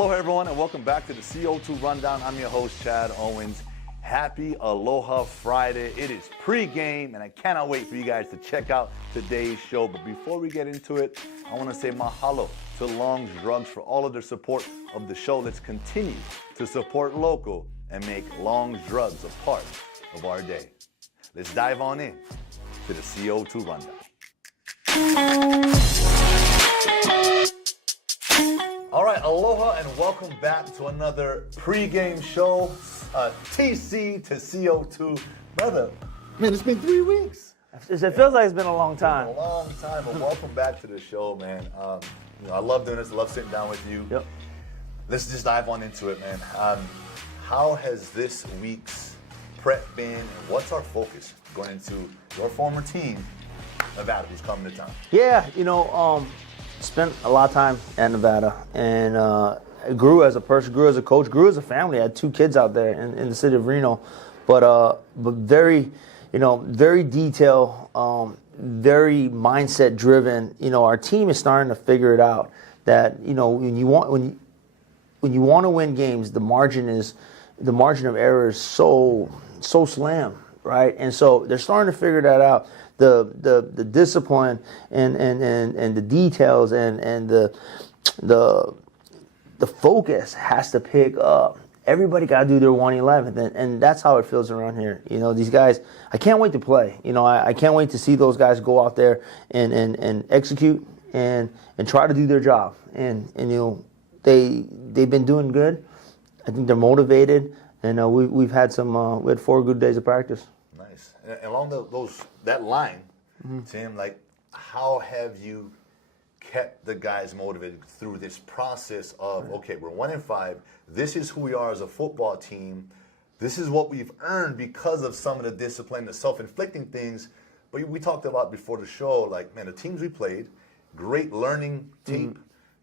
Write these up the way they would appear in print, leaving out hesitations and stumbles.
Hello, everyone, and welcome back to the CO2 Rundown. I'm your host, Chad Owens. Happy Aloha Friday. It is pregame, and I cannot wait for you guys to check out today's show. But before we get into it, I want to say mahalo to Long's Drugs for all of their support of the show. Let's continue to support local and make Long's Drugs a part of our day. Let's dive on in to the CO2 Rundown. All right, aloha and welcome back to another pregame show, TC to CO2. Brother, man, it's been 3 weeks. It feels like it's been a long time. It's been a long time, but welcome back to the show, man. I love doing this. I love sitting down with you. Yep. Let's just dive on into it, man. How has this week's prep been, and what's our focus going into your former team, Nevada, who's coming to town? Yeah, spent a lot of time at Nevada, and grew as a person, grew as a coach, grew as a family. I had 2 kids out there in the city of Reno, but very, very detailed, very mindset driven. Our team is starting to figure it out that when you want to win games, the margin of error is so slim, right? And so they're starting to figure that out. The discipline and the details and the focus has to pick up. Everybody got to do their 111th, and that's how it feels around here. These guys, I can't wait to play. I can't wait to see those guys go out there and execute and try to do their job. And they've been doing good. I think they're motivated, and we had 4 good days of practice. Nice. And along that line, Tim, how have you kept the guys motivated through this process of, okay, we're 1-5, this is who we are as a football team, this is what we've earned because of some of the discipline, the self-inflicting things, but we talked about before the show, the teams we played, great learning tape,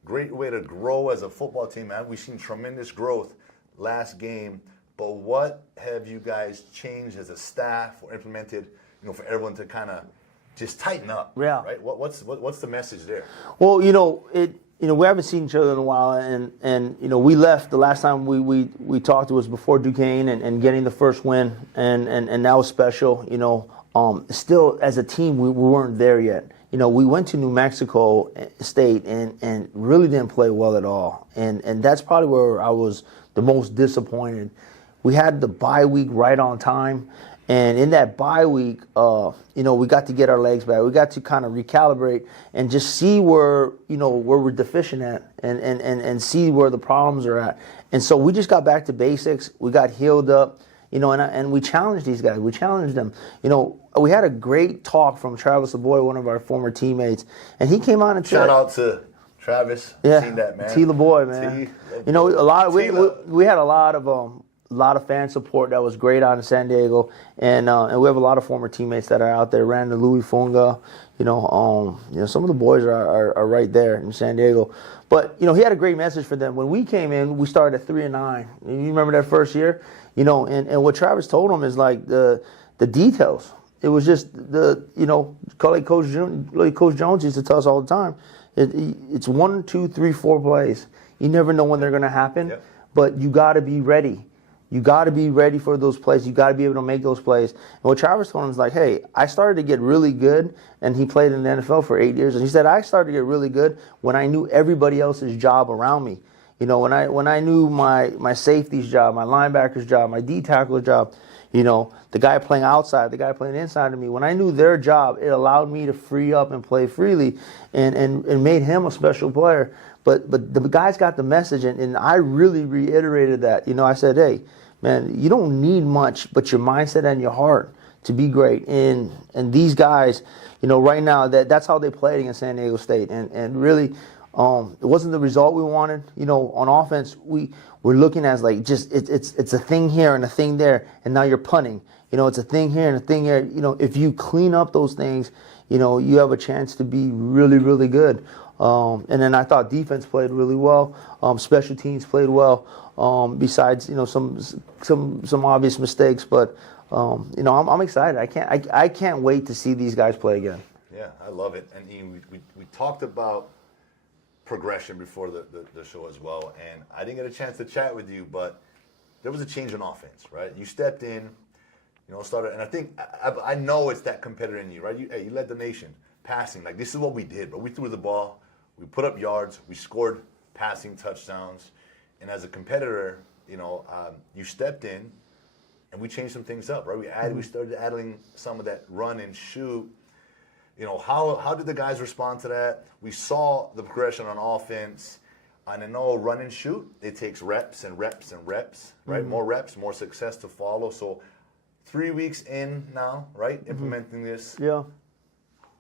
great way to grow as a football team, man. We've seen tremendous growth last game, but what have you guys changed as a staff or implemented, for everyone to kind of just tighten up? Yeah. Right. What's the message there? Well, we haven't seen each other in a while, and we left the last time we talked. It was before Duquesne and getting the first win, and that was special. Still as a team we weren't there yet. We went to New Mexico State and really didn't play well at all, and that's probably where I was the most disappointed. We had the bye week right on time, and in that bye week, we got to get our legs back. We got to kind of recalibrate and just see where we're deficient at, and see where the problems are at. And so we just got back to basics. We got healed up, and we challenged these guys. We challenged them. We had a great talk from Travis LeBoy, one of our former teammates, and he came on and said, shout out to Travis. Yeah, seen that, man. T. LeBoy, man. We had a lot of fan support that was great out in San Diego, and we have a lot of former teammates that are out there. Randy Louis Funga, some of the boys are right there in San Diego. But he had a great message for them. When we came in, we started at 3-9. You remember that first year, and what Travis told them is the details. It was just Coach Jones used to tell us all the time. It's 1, 2, 3, 4 plays. You never know when they're going to happen, Yep. But you got to be ready. You got to be ready for those plays. You got to be able to make those plays. And what Travis told him is hey, I started to get really good, and he played in the NFL for 8 years. And he said, I started to get really good when I knew everybody else's job around me. When I knew my safety's job, my linebacker's job, my D tackle's job, the guy playing outside, the guy playing inside of me. When I knew their job, it allowed me to free up and play freely, and made him a special player. But the guys got the message, and I really reiterated that. I said, hey, man, you don't need much but your mindset and your heart to be great. And these guys, right now, that's how they played against San Diego State. And really, it wasn't the result we wanted. On offense, we're looking as it's a thing here and a thing there, and now you're punting. It's a thing here and a thing here. If you clean up those things, you have a chance to be really, really good. And then I thought defense played really well. Special teams played well. Besides, some obvious mistakes, but I'm excited. I can't wait to see these guys play again. Yeah, I love it. And we talked about progression before the show as well, and I didn't get a chance to chat with you, but there was a change in offense, right? You stepped in, started, and I think I know it's that competitor in you, right? You led the nation passing. Like, this is what we did, but we threw the ball, we put up yards, we scored passing touchdowns, and as a competitor, you stepped in, and we changed some things up, right? We started adding some of that run and shoot. How did the guys respond to that? We saw the progression on offense. And I know run and shoot, it takes reps and reps and reps, right? More reps, more success to follow. So 3 weeks in now, right? Implementing this. Yeah.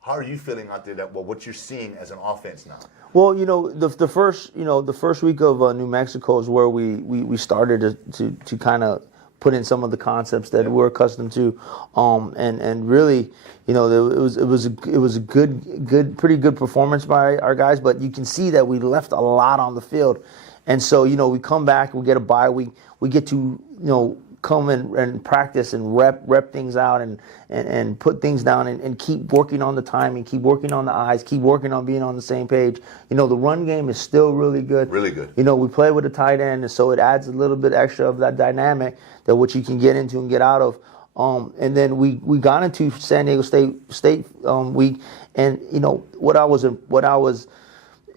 How are you feeling out there what you're seeing as an offense now? Well, the first week of New Mexico is where we started to kind of put in some of the concepts that we're accustomed to, and really, it was a pretty good performance by our guys. But you can see that we left a lot on the field, and so we come back, we get a bye week, we get to come and practice and rep things out and put things down and keep working on the timing, keep working on the eyes, keep working on being on the same page. The run game is still really good. Really good. We play with a tight end, and so it adds a little bit extra of that dynamic that which you can get into and get out of. And then we got into San Diego State week, and what I was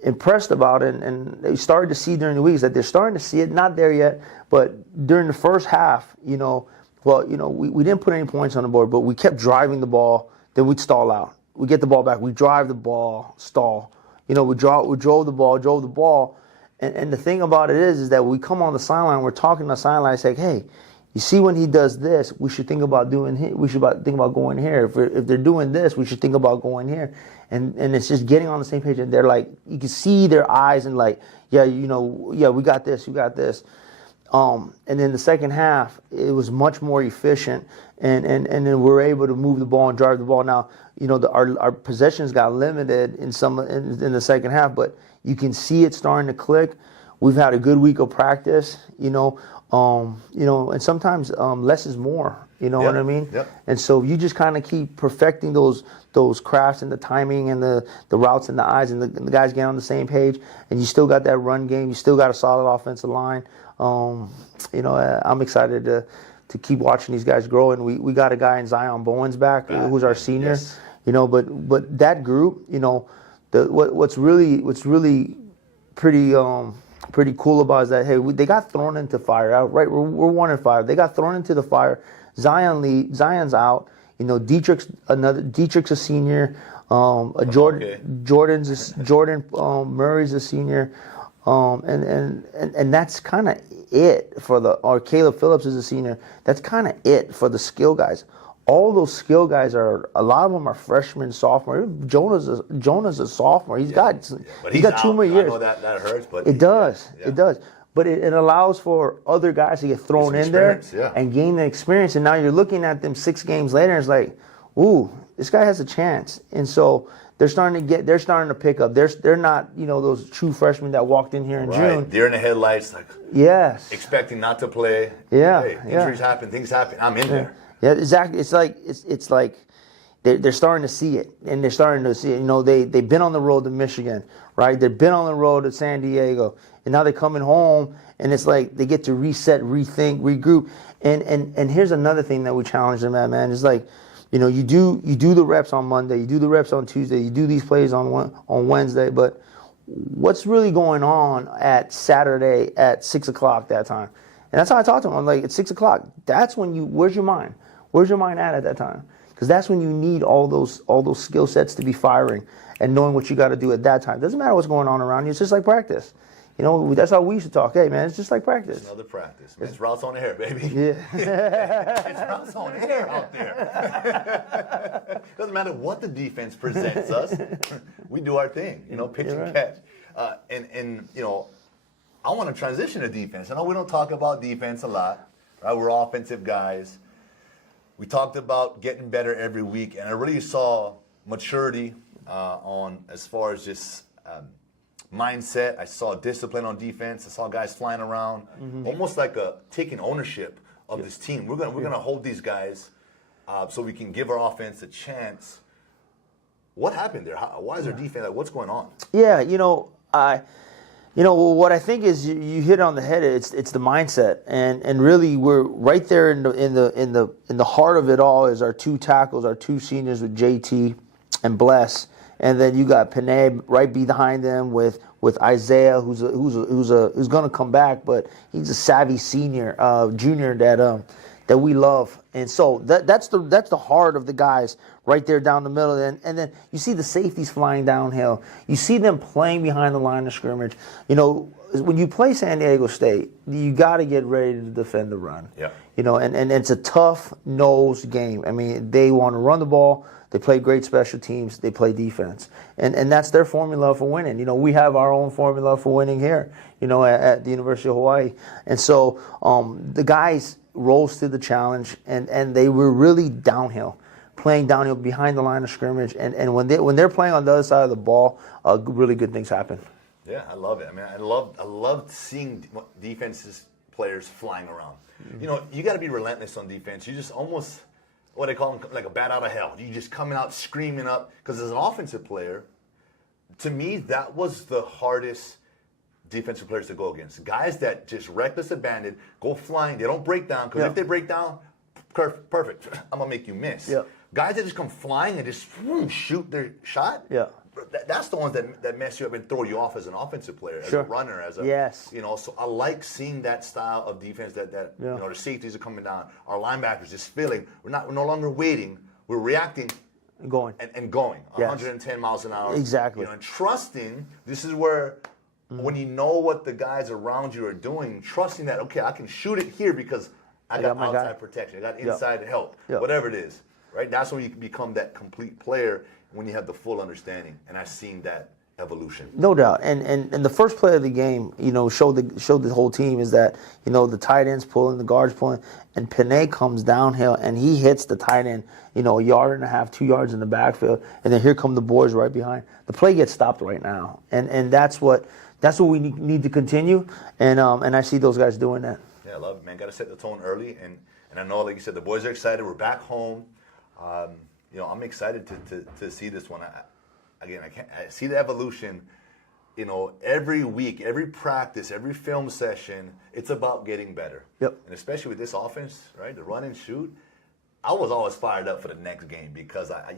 impressed about, and they started to see during the weeks that they're starting to see it, not there yet, but during the first half, we didn't put any points on the board, but we kept driving the ball, then we'd stall out. We get the ball back, we drive the ball, stall. We drove the ball, and the thing about it is that we come on the sideline, we're talking on the sideline, say, hey, you see when he does this, we should think about think about going here. If they're doing this, we should think about going here. And it's just getting on the same page, and they're like, you can see their eyes and like, we got this, you got this. And then the second half, it was much more efficient, and then we're able to move the ball and drive the ball. Now, our possessions got limited in the second half, but you can see it starting to click. We've had a good week of practice, and sometimes less is more. What I mean? Yep. And so you just kind of keep perfecting those crafts and the timing and the routes and the eyes, and the guys get on the same page, and you still got that run game. You still got a solid offensive line. I'm excited to keep watching these guys grow, and we got a guy in Zion Bowen's back, who's our senior. Yes. But that group, what's really pretty cool about is that, hey, they got thrown into fire. Right, we're 1-5. They got thrown into the fire. Zion's out. Dietrich's a senior. Jordan Murray's a senior. And that's kind of it or Caleb Phillips is a senior. That's kind of it for the skill guys. All those skill guys a lot of them are freshmen, sophomore. Jonah's a sophomore. He's got 2 more years. I know that hurts, but it does. Yeah. It does. But it allows for other guys to get thrown in there and gain the experience. And now you're looking at them 6 games later, and it's like, ooh, this guy has a chance. And so they're starting to pick up. They're not, those true freshmen that walked in here in June. Deer in the headlights, like, yes, expecting not to play. Yeah, hey, injuries happen, things happen. I'm in there. Yeah, exactly. It's like they're starting to see it, and they're starting to see it. They've been on the road to Michigan, right? They've been on the road to San Diego, and now they're coming home, and it's like they get to reset, rethink, regroup. And here's another thing that we challenge them at, man. It's like, you do the reps on Monday, you do the reps on Tuesday, you do these plays on Wednesday, but what's really going on at Saturday at 6 o'clock that time? And that's how I talk to them. I'm like, at 6 o'clock, that's when where's your mind? Where's your mind at that time? Because that's when you need all those skill sets to be firing and knowing what you got to do at that time. Doesn't matter what's going on around you. It's just like practice. That's how we used to talk. Hey, man, it's just like practice. It's another practice. Man, it's routes on the air, baby. Yeah. It's routes on the air out there. Doesn't matter what the defense presents us. We do our thing, pitch and catch. And I want to transition to defense. I know we don't talk about defense a lot, right? We're offensive guys. We talked about getting better every week, and I really saw maturity on as far as just mindset. I saw discipline on defense. I saw guys flying around, almost like taking ownership of this team. We're gonna hold these guys so we can give our offense a chance. What happened there? Why is their defense? What's going on? Yeah, What I think is you hit on the head. It's the mindset, and really we're right there in the heart of it all. Is our two tackles, our two seniors with JT and Bless, and then you got Panay right behind them with Isaiah, who's going to come back, but he's a savvy junior that we love, and so that's the heart of the guys right there down the middle. And then you see the safeties flying downhill. You see them playing behind the line of scrimmage. When you play San Diego State, you got to get ready to defend the run. Yeah. And it's a tough-nosed game. I mean, they want to run the ball. They play great special teams. They play defense. And that's their formula for winning. We have our own formula for winning here, at the University of Hawaii. And so the guys rose to the challenge, and they were really playing downhill behind the line of scrimmage. And when they're playing on the other side of the ball, really good things happen. Yeah, I love it. I mean, I love seeing defenses players flying around. Mm-hmm. You got to be relentless on defense. You just almost, what they call them, like a bat out of hell. You just coming out screaming up. Because as an offensive player, to me, that was the hardest defensive players to go against. Guys that just reckless abandon, go flying. They don't break down. Because if they break down, perfect. I'm going to make you miss. Yeah. Guys that just come flying and just shoot their shot. Yeah. That's the ones that mess you up and throw you off as an offensive player, as a runner, So I like seeing that style of defense. That the safeties are coming down, our linebackers just feeling. We're no longer waiting. We're reacting, going 110 miles an hour. Exactly. And trusting. This is where when you know what the guys around you are doing, trusting that I can shoot it here because I got outside protection, I got inside help, whatever it is. Right. That's when you can become that complete player. When you have the full understanding, and I've seen that evolution. No doubt, and the first play of the game, showed the whole team is that the tight end's pulling, the guard's pulling, and Panay comes downhill and he hits the tight end, a yard and a half, 2 yards in the backfield, and then here come the boys right behind. The play gets stopped right now, and that's what we need to continue, and I see those guys doing that. Yeah, I love it, man. Got to set the tone early, and I know, like you said, the boys are excited. We're back home. I'm excited to see this one. I see the evolution. Every week, every practice, every film session, it's about getting better. Yep. And especially with this offense, right, the run and shoot, I was always fired up for the next game because I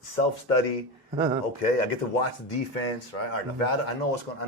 self study. Okay, I get to watch the defense. Right, all right. I know what's going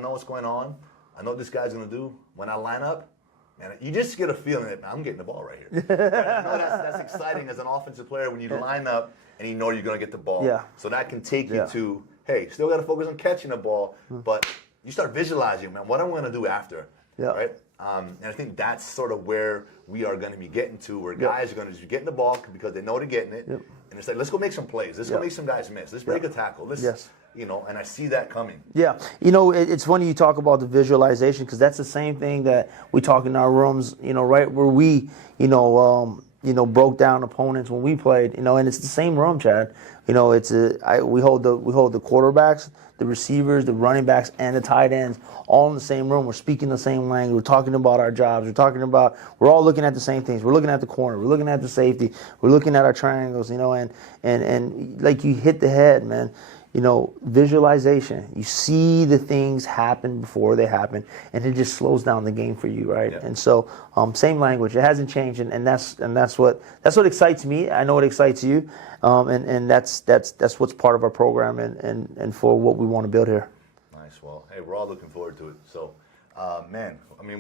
on. I know what this guy's gonna do when I line up. Man, you just get a feeling that I'm getting the ball right here. I know that's exciting as an offensive player when you line up and you know you're going to get the ball. Yeah. So that can take you to, hey, still got to focus on catching the ball, but you start visualizing, man, what I'm going to do after, right? And I think that's sort of where we are going to be getting to, where guys are going to just be getting the ball because they know they're getting it. Yep. And it's like, let's go make some plays. Let's go make some guys miss. Let's break a tackle. Let's, and I see that coming. Yeah. It's funny you talk about the visualization because that's the same thing that we talk in our rooms, right where we, broke down opponents when we played, and it's the same room, Chad. We hold the quarterbacks, the receivers, the running backs, and the tight ends all in the same room. We're speaking the same language. We're talking about our jobs. We're all looking at the same things. We're looking at the corner. We're looking at the safety. We're looking at our triangles, and like you hit the head, man. Visualization. You see the things happen before they happen, and it just slows down the game for you, right? Yeah. And so, same language. It hasn't changed, and that's what excites me. I know it excites you, and that's what's part of our program and for what we want to build here. Nice. Well, hey, we're all looking forward to it. So,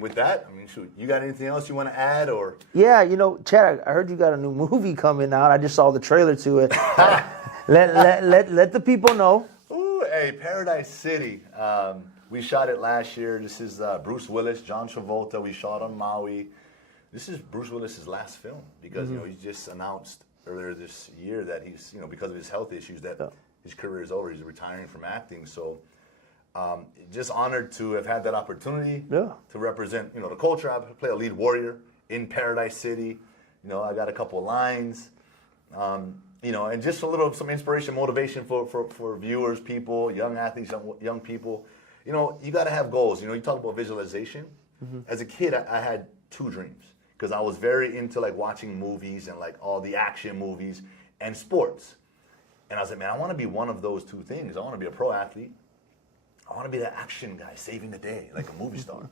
with that, shoot, you got anything else you want to add, or? Yeah, Chad, I heard you got a new movie coming out. I just saw the trailer to it. Let the people know. Ooh, hey, Paradise City. We shot it last year. This is Bruce Willis, John Travolta. We shot on Maui. This is Bruce Willis's last film because he just announced earlier this year that he's because of his health issues that his career is over. He's retiring from acting. So just honored to have had that opportunity to represent the culture. I play a lead warrior in Paradise City. I got a couple of lines. And just some inspiration, motivation for viewers, people, young athletes, young people. You got to have goals. You talk about visualization. As a kid, I had two dreams because I was very into watching movies and all the action movies and sports. And I was like, man, I want to be one of those two things. I want to be a pro athlete. I want to be that action guy saving the day, like a movie star.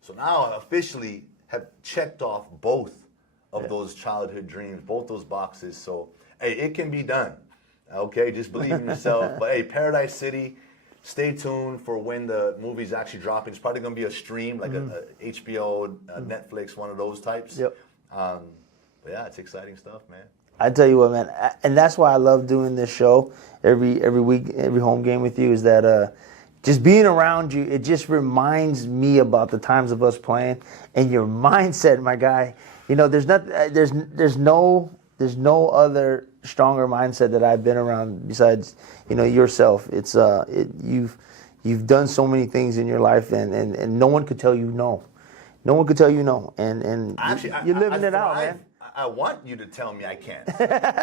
So now I officially have checked off both of those childhood dreams, both those boxes. So, hey, it can be done. Okay, just believe in yourself. But hey, Paradise City, stay tuned for when the movie's actually dropping. It's probably going to be a stream, like a HBO, Netflix, one of those types. Yep. But yeah, it's exciting stuff, man. I tell you what, man, and that's why I love doing this show every week, every home game with you, is that just being around you, it just reminds me about the times of us playing and your mindset, my guy. You know, there's no other stronger mindset that I've been around besides, you know, yourself. It's you've done so many things in your life, and no one could tell you no. No one could tell you no, and Actually, you're living it out, thrive. man. I want you to tell me I can't.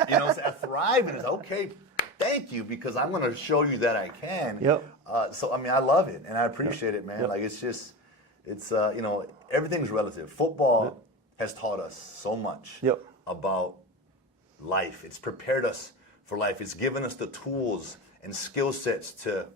You know, I thrive and it's okay. Thank you, because I'm going to show you that I can. Yep. So I mean, I love it and I appreciate it, man. Like it's you know, everything's relative. Football has taught us so much about life. It's prepared us for life. It's given us the tools and skill sets to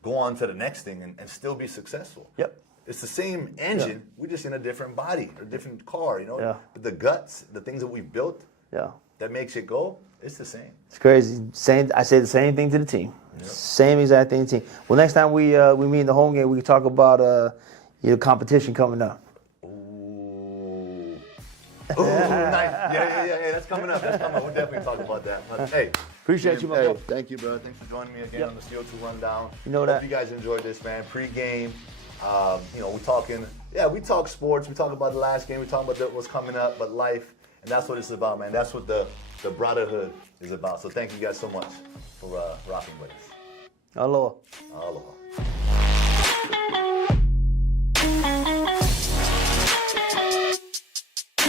go on to the next thing and still be successful. Yep. It's the same engine, we're just in a different body, or different car, you know? Yeah. But the guts, the things that we've built Yeah. that makes it go, it's the same. It's crazy. I say the same thing to the team. Same exact thing to the team. Well, next time we meet in the home game, we can talk about your competition coming up. Ooh. Ooh, nice. Yeah, that's coming up. That's coming up. We'll definitely talk about that. But, hey. Appreciate you, my man. bro. Thank you, bro. Thanks for joining me again on the CO2 Rundown. You know Hope that. you guys enjoyed this, man. Pre-game. You know, we talk sports, we talk about the last game, we talk about what's coming up, but life, and that's what it's about, man. That's what the brotherhood is about. So thank you guys so much for rocking with us. Aloha. Aloha.